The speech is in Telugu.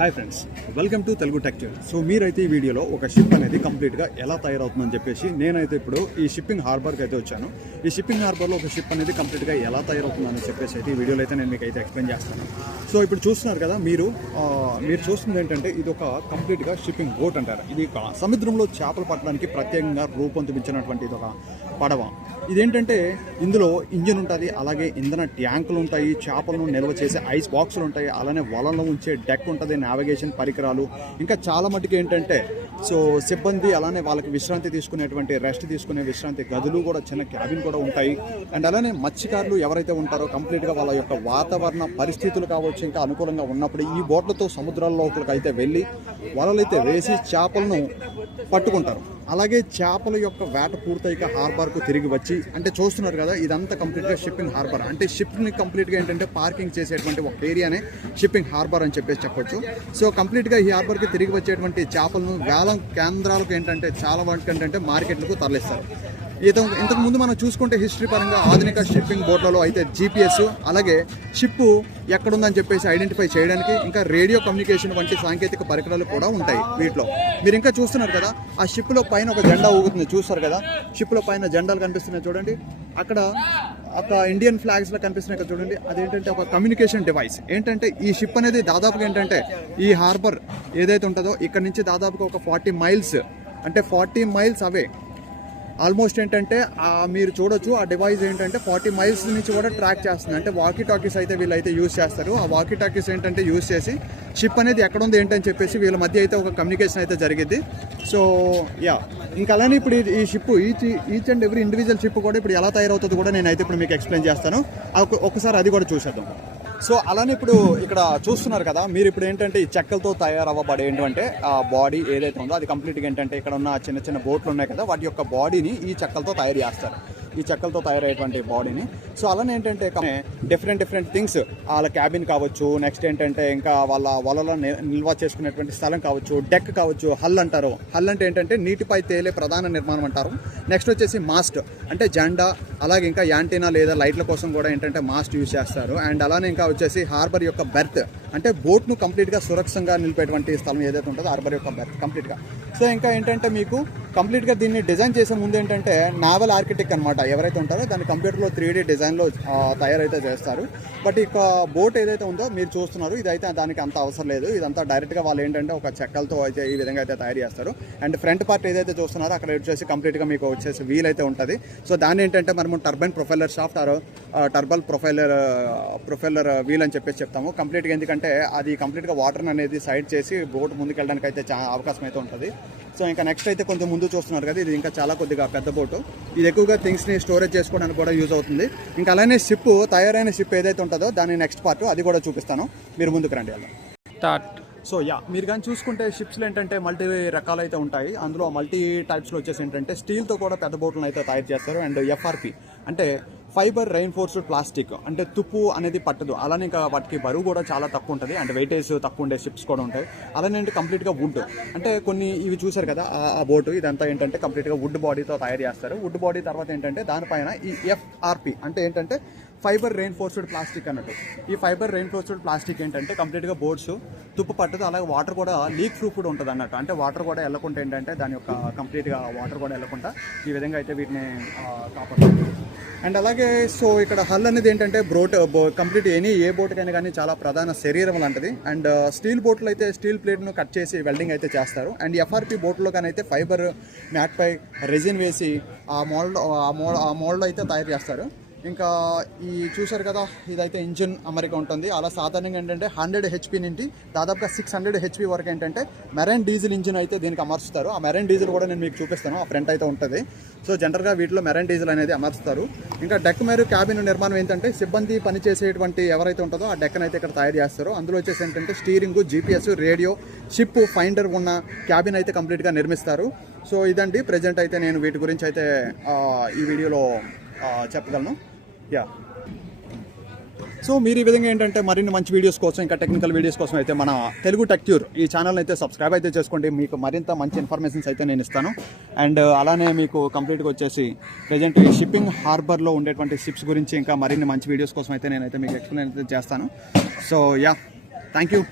Hi friends, welcome to Telugu tech tour. So మీరైతే ఈ వీడియోలో ఒక షిప్ అనేది కంప్లీట్గా ఎలా తయారవుతుందని చెప్పేసి నేనైతే ఇప్పుడు ఈ షిప్పింగ్ హార్బర్కి అయితే వచ్చాను. ఈ షిప్పింగ్ హార్బర్లో ఒక షిప్ అనేది కంప్లీట్గా ఎలా తయారవుతుందని చెప్పేసి అయితే ఈ వీడియోలో అయితే నేను మీకు అయితే ఎక్స్ప్లెయిన్ చేస్తాను. సో ఇప్పుడు చూస్తున్నారు కదా మీరు చూస్తుంది ఏంటంటే ఇది ఒక కంప్లీట్గా షిప్పింగ్ బోట్ అంటారు. ఇది ఒక సముద్రంలో చేపలు పట్టడానికి ప్రత్యేకంగా రూపొందించినటువంటి ఇది ఒక పడవ. ఇదేంటంటే ఇందులో ఇంజిన్ ఉంటుంది, అలాగే ఇంధన ట్యాంకులు ఉంటాయి, చేపలను నిల్వ చేసే ఐస్ బాక్సులు ఉంటాయి, అలానే వలలో ఉంచే డెక్ ఉంటుంది, నావిగేషన్ పరికరాలు, ఇంకా చాలా మటుకు ఏంటంటే సో సిబ్బంది అలానే వాళ్ళకి విశ్రాంతి తీసుకునేటువంటి రెస్ట్ తీసుకునే విశ్రాంతి గదులు కూడా, చిన్న క్యాబిన్ కూడా ఉంటాయి. అండ్ అలానే మత్స్యకారులు ఎవరైతే ఉంటారో కంప్లీట్గా వాళ్ళ యొక్క వాతావరణ పరిస్థితులు కావచ్చు ఇంకా అనుకూలంగా ఉన్నప్పుడు ఈ బోట్లతో సముద్రాల్లోకి అయితే వెళ్ళి వలలైతే వేసి చేపలను పట్టుకుంటారు. అలాగే చేపల యొక్క వేట పూర్తయిక హార్బర్కు తిరిగి వచ్చి, అంటే చూస్తున్నారు కదా ఇదంతా కంప్లీట్గా షిప్పింగ్ హార్బర్. అంటే షిప్ని కంప్లీట్గా ఏంటంటే పార్కింగ్ చేసేటువంటి ఒక ఏరియానే షిప్పింగ్ హార్బర్ అని చెప్పొచ్చు. సో కంప్లీట్గా ఈ హార్బర్కి తిరిగి వచ్చేటువంటి చేపలను వేలం కేంద్రాలకు ఏంటంటే చాలా వాటికి ఏంటంటే మార్కెట్లకు తరలిస్తారు. ఇంతకు ముందు మనం చూసుకుంటే హిస్టరీ పరంగా ఆధునిక షిప్పింగ్ బోట్లలో అయితే జీపీఎస్, అలాగే షిప్ ఎక్కడుందని చెప్పేసి ఐడెంటిఫై చేయడానికి ఇంకా రేడియో కమ్యూనికేషన్ వంటి సాంకేతిక పరికరాలు కూడా ఉంటాయి వీటిలో. మీరు ఇంకా చూస్తున్నారు కదా ఆ షిప్లో పైన ఒక జెండా ఊగుతుంది, చూస్తారు కదా షిప్లో పైన జెండాలు కనిపిస్తున్నాయి చూడండి. అక్కడ ఒక ఇండియన్ ఫ్లాగ్స్లో కనిపిస్తున్నాయి కదా చూడండి. అదేంటంటే ఒక కమ్యూనికేషన్ డివైస్. ఏంటంటే ఈ షిప్ అనేది దాదాపుగా ఏంటంటే ఈ హార్బర్ ఏదైతే ఉంటుందో ఇక్కడ నుంచి దాదాపుగా ఒక 40 మైల్స్, అంటే 40 మైల్స్ అవే ఆల్మోస్ట్ ఏంటంటే మీరు చూడొచ్చు ఆ డివైస్ ఏంటంటే 40 మైల్స్ నుంచి కూడా ట్రాక్ చేస్తుంది. అంటే వాకీ టాకీస్ అయితే వీళ్ళైతే యూజ్ చేస్తారు. ఆ వాకీ టాకీస్ ఏంటంటే యూజ్ చేసి షిప్ అనేది ఎక్కడ ఉంది ఏంటని చెప్పేసి వీళ్ళ మధ్య అయితే ఒక కమ్యూనికేషన్ అయితే జరిగింది. సో ఇంకా అలానే ఇప్పుడు ఈ ship each and every individual ship కూడా ఇప్పుడు ఎలా తయారవుతుంది కూడా నేనైతే ఇప్పుడు మీకు ఎక్స్ప్లెయిన్ చేస్తాను. ఒకసారి అది కూడా చూసేద్దాం. సో అలానే ఇప్పుడు ఇక్కడ చూస్తున్నారు కదా మీరు ఇప్పుడు ఏంటంటే ఈ చెక్కలతో తయారవ్వబడేటువంటి ఆ బాడీ ఏదైతే ఉందో అది కంప్లీట్గా ఏంటంటే ఇక్కడ ఉన్న చిన్న చిన్న బోట్లు ఉన్నాయి కదా వాటి యొక్క బాడీని ఈ చెక్కలతో తయారు చేస్తారు, ఈ చెక్కలతో తయారయ్యేటువంటి బాడీని. సో అలానే ఏంటంటే డిఫరెంట్ థింగ్స్ వాళ్ళ క్యాబిన్ కావచ్చు, నెక్స్ట్ ఏంటంటే ఇంకా వాళ్ళ వలలో నిల్వ చేసుకునేటువంటి స్థలం కావచ్చు, డెక్ కావచ్చు, హల్ అంటారు. హల్ అంటే ఏంటంటే నీటిపై తేలే ప్రధాన నిర్మాణం అంటారు. నెక్స్ట్ వచ్చేసి మాస్ట్ అంటే జెండా, అలాగే ఇంకా యాంటీనా లేదా లైట్ల కోసం కూడా ఏంటంటే మాస్ట్ యూజ్ చేస్తారు. అండ్ అలానే ఇంకా వచ్చేసి హార్బర్ యొక్క బెర్త్ అంటే బోట్ను కంప్లీట్గా సురక్షితంగా నిలిపేటువంటి స్థలం ఏదైతే ఉంటుందో హార్బర్ యొక్క బెర్త్ కంప్లీట్గా. సో ఇంకా ఏంటంటే మీకు కంప్లీట్గా దీన్ని డిజైన్ చేసే ముందు ఏంటంటే నావల్ ఆర్కిటెక్ట్ అనమాట ఎవరైతే ఉంటారో దాన్ని కంప్యూటర్లో 3D డిజైన్లో తయారైతే చేస్తారు. బట్ ఇక బోట్ ఏదైతే ఉందో మీరు చూస్తున్నారు ఇదైతే దానికి అంత అవసరం లేదు. ఇదంతా డైరెక్ట్గా వాళ్ళు ఏంటంటే ఒక చెక్కలతో అయితే ఈ విధంగా అయితే తయారు చేస్తారు. అండ్ ఫ్రంట్ పార్ట్ ఏదైతే చూస్తున్నారో అక్కడ వచ్చేసి కంప్లీట్గా మీకు వచ్చేసి వీల్ అయితే ఉంటుంది. సో దాన్ని ఏంటంటే మనము turbine profiler shaft or turbine profiler wheel అని చెప్పేసి చెప్తాము కంప్లీట్గా. ఎందుకంటే అది కంప్లీట్గా వాటర్ అనేది సైడ్ చేసి బోట్ ముందుకెళ్ళడానికి అయితే అవకాశం అయితే ఉంటుంది. సో ఇంకా నెక్స్ట్ అయితే కొంచెం ముందు చూస్తున్నారు కదా ఇది ఇంకా చాలా కొద్దిగా పెద్ద బోటు. ఇది ఎక్కువగా థింగ్స్ని స్టోరేజ్ చేసుకోవడానికి కూడా యూజ్ అవుతుంది. ఇంకా అలానే షిప్ తయారైన షిప్ ఏదైతే ఉంటుందో దాని నెక్స్ట్ పార్ట్ అది కూడా చూపిస్తాను, మీరు ముందుకు రండి అలా స్టార్ట్. సో మీరు కానీ చూసుకుంటే షిప్స్లో ఏంటంటే మల్టీ రకాలు అయితే ఉంటాయి. అందులో మల్టీ టైప్స్లో వచ్చేసి ఏంటంటే స్టీల్తో కూడా పెద్ద బోట్లను అయితే తయారు చేస్తారు. అండ్ ఎఫ్ఆర్పి అంటే ఫైబర్ రైన్ఫోర్స్డ్ ప్లాస్టిక్, అంటే తుప్పు అనేది పట్టదు. అలానే ఇంకా వాటికి బరువు కూడా చాలా తక్కువ ఉంటుంది, అంటే వెయిటేజ్ తక్కువ ఉండే షిప్స్ కూడా ఉంటాయి. అలానే అంటే కంప్లీట్గా వుడ్, అంటే కొన్ని ఇవి చూసారు కదా ఆ బోటు ఇదంతా ఏంటంటే కంప్లీట్గా వుడ్ బాడీతో తయారు చేస్తారు. వుడ్ బాడీ తర్వాత ఏంటంటే దానిపైన ఈ ఎఫ్ఆర్పి అంటే ఏంటంటే ఫైబర్ రెయిన్ఫోర్స్డ్ ప్లాస్టిక్ అన్నట్టు. ఈ ఫైబర్ రెయిన్ఫోర్స్డ్ ప్లాస్టిక్ ఏంటంటే కంప్లీట్గా బోట్స్ తుప్పు పట్టదు, అలాగే వాటర్ కూడా లీక్ ప్రూఫ్ కూడా ఉంటుంది అన్నట్టు. అంటే వాటర్ కూడా వెళ్ళకుండా ఏంటంటే దాని యొక్క కంప్లీట్గా వాటర్ కూడా వెళ్ళకుండా ఈ విధంగా అయితే వీటిని కాపాడుతుంది. అండ్ అలాగే సో ఇక్కడ హల్ అనేది ఏంటంటే కంప్లీట్ ఏ బోట్కైనా కానీ చాలా ప్రధాన శరీరం లాంటిది. అండ్ స్టీల్ బోట్లో అయితే స్టీల్ ప్లేట్ను కట్ చేసి వెల్డింగ్ అయితే చేస్తారు. అండ్ ఎఫ్ఆర్పి బోట్లో కానీ అయితే ఫైబర్ మ్యాట్పై రెజిన్ వేసి ఆ మోల్డ్ అయితే తయారు చేస్తారు. ఇంకా ఈ చూసారు కదా ఇదైతే ఇంజిన్ అమరిక ఉంటుంది. అలా సాధారణంగా ఏంటంటే 100 HP నుండి దాదాపుగా 600 HP వరకు ఏంటంటే మెరైన్ డీజిల్ ఇంజిన్ అయితే దీనికి అమర్చుతారు. ఆ మెరైన్ డీజిల్ కూడా నేను మీకు చూపిస్తాను, ఆ ఫ్రంట్ అయితే ఉంటుంది. సో జనరల్గా వీటిలో మెరైన్ డీజిల్ అనేది అమర్చుతారు. ఇంకా డెక్ మరియు క్యాబిన్ నిర్మాణం ఏంటంటే సిబ్బంది పనిచేసేటువంటి ఎవరైతే ఉంటుందో ఆ డెక్ని అయితే ఇక్కడ తయారు చేస్తారు. అందులో వచ్చేసి ఏంటంటే steering, GPS, radio, ship finder ఉన్న క్యాబిన్ అయితే కంప్లీట్గా నిర్మిస్తారు. సో ఇదండి ప్రజెంట్ అయితే నేను వీటి గురించి అయితే ఈ వీడియోలో చెప్పగలను. సో మీరు ఈ విధంగా ఏంటంటే మరిన్ని మంచి వీడియోస్ కోసం ఇంకా టెక్నికల్ వీడియోస్ కోసం అయితే మన తెలుగు టెక్ ట్యూర్ ఈ ఛానల్ అయితే సబ్స్క్రైబ్ అయితే చేసుకోండి. మీకు మరింత మంచి ఇన్ఫర్మేషన్స్ అయితే నేను ఇస్తాను. అండ్ అలానే మీకు కంప్లీట్గా వచ్చేసి ప్రజెంట్ ఈ షిప్పింగ్ హార్బర్లో ఉండేటువంటి షిప్స్ గురించి ఇంకా మరిన్ని మంచి వీడియోస్ కోసం అయితే నేనైతే మీకు ఎక్స్ప్లెయిన్ అయితే చేస్తాను. So thank you.